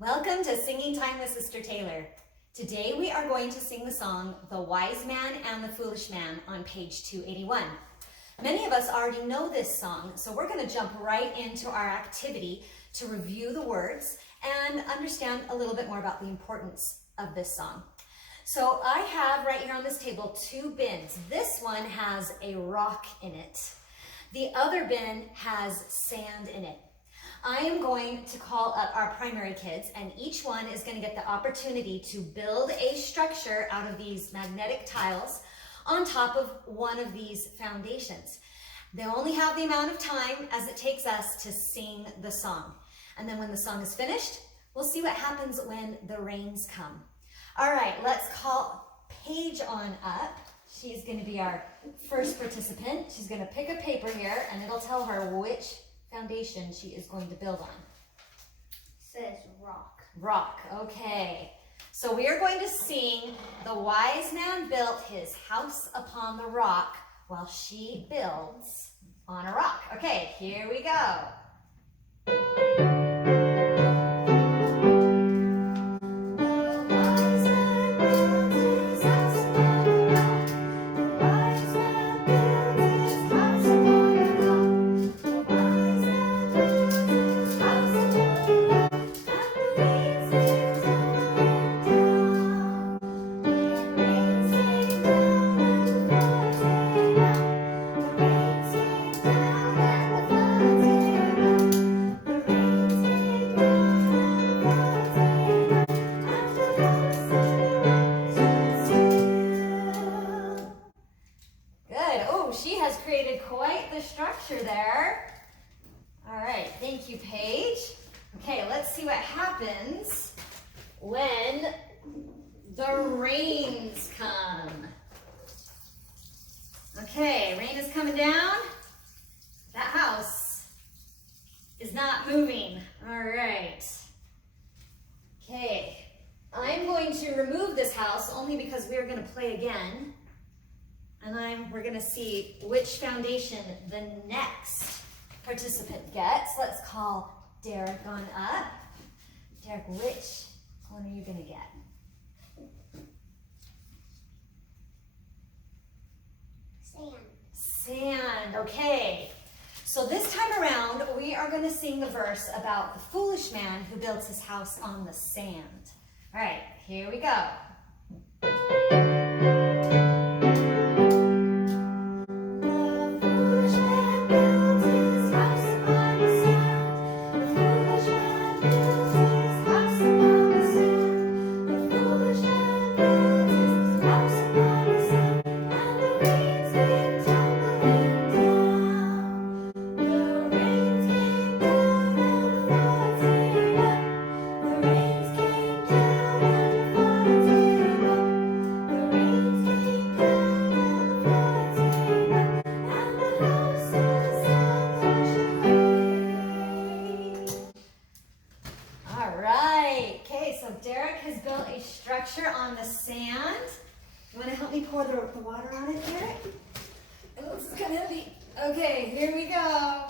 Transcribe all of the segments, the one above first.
Welcome to Singing Time with Sister Taylor. Today we are going to sing the song, The Wise Man and the Foolish Man on page 281. Many of us already know this song, so we're going to jump right into our activity to review the words and understand a little bit more about the importance of this song. So I have right here on this table two bins. This one has a rock in it. The other bin has sand in it. I am going to call up our primary kids, and each one is going to get the opportunity to build a structure out of these magnetic tiles on top of one of these foundations. They only have the amount of time as it takes us to sing the song. And then when the song is finished, we'll see what happens when the rains come. All right, let's call Paige on up. She's going to be our first participant. She's going to pick a paper here, and it'll tell her which foundation she is going to build on. Says rock. Rock, okay. So we are going to sing The Wise Man Built His House Upon the Rock while she builds on a rock. Okay, here we go. She has created quite the structure there. All right, thank you, Paige. Okay, let's see what happens when the rains come. Okay, rain is coming down. That house is not moving. All right. Okay, I'm going to remove this house only because we're going to play again. And we're gonna see which foundation the next participant gets. Let's call Derek on up. Derek, which one are you gonna get? Sand. Sand, okay. So this time around, we are gonna sing the verse about the foolish man who builds his house on the sand. All right, here we go. Derek has built a structure on the sand. You want to help me pour the water on it, Derek? It looks kind of heavy. Okay, here we go.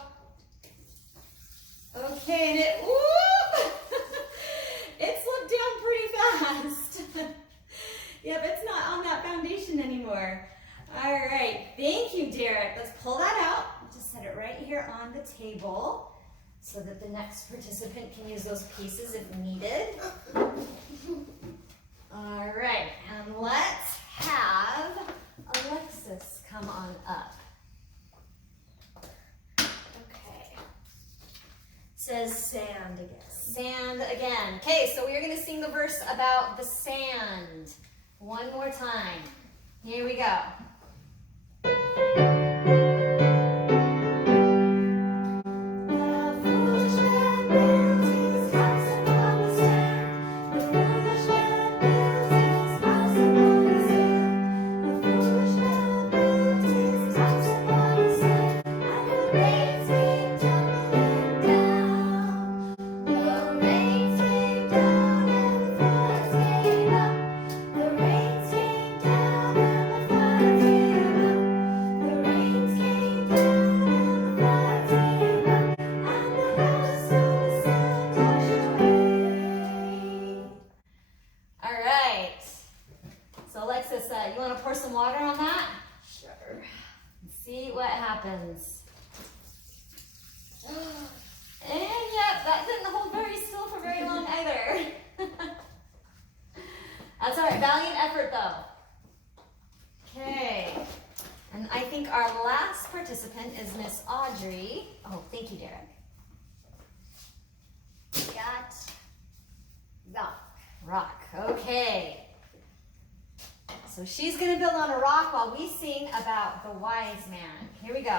Okay, and it slipped down pretty fast. Yep, it's not on that foundation anymore. All right, thank you, Derek. Let's pull that out. Just set it right here on the table, so that the next participant can use those pieces if needed. All right, and let's have Alexis come on up. Okay. Says sand again. Sand again. Okay, so we're going to sing the verse about the sand one more time. Here we go. happens. And yep, that didn't hold very still for very long either. That's all right, valiant effort though. Okay, and I think our last participant is Miss Audrey. Oh, thank you, Derek. Got rock. Rock, okay. So she's gonna build on a rock while we sing about the wise man. Here we go.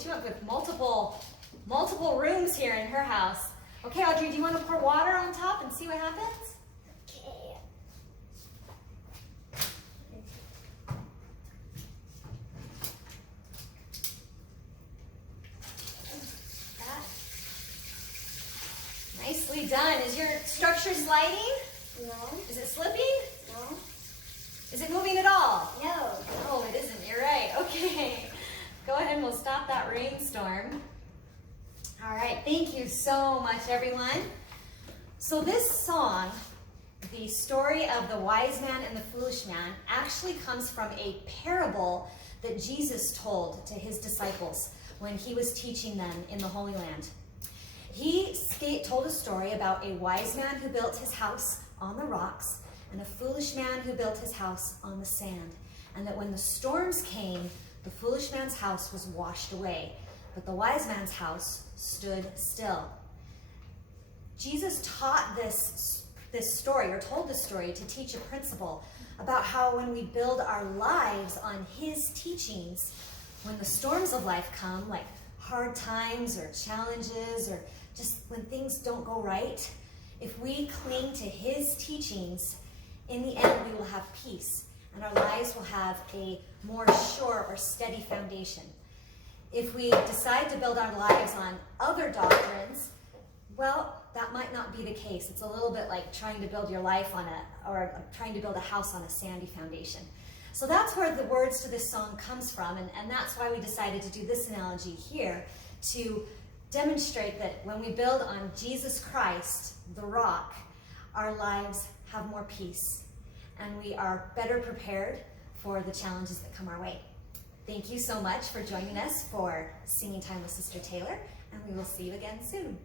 She went with multiple rooms here in her house. Okay, Audrey, do you want to pour water on top and see what happens? Okay. Nicely done. Is your structure sliding? No. Is it slipping? No. Is it moving at all? No. Oh, it isn't. You're right. Okay. Go ahead and we'll stop that rainstorm. All right. Thank you so much, everyone. So this song, the story of the wise man and the foolish man, actually comes from a parable that Jesus told to his disciples when he was teaching them in the Holy Land. He told a story about a wise man who built his house on the rocks and a foolish man who built his house on the sand. And that when the storms came, the foolish man's house was washed away, but the wise man's house stood still. Jesus taught this story, or told this story, to teach a principle about how when we build our lives on his teachings, when the storms of life come, like hard times or challenges, or just when things don't go right, if we cling to his teachings, in the end we will have peace, and our lives will have a more sure or steady foundation. If we decide to build our lives on other doctrines, well, that might not be the case. It's a little bit like trying to build your life on trying to build a house on a sandy foundation. So that's where the words to this song comes from, and that's why we decided to do this analogy here, to demonstrate that when we build on Jesus Christ, the rock, our lives have more peace, and we are better prepared for the challenges that come our way. Thank you so much for joining us for Singing Time with Sister Taylor, and we will see you again soon.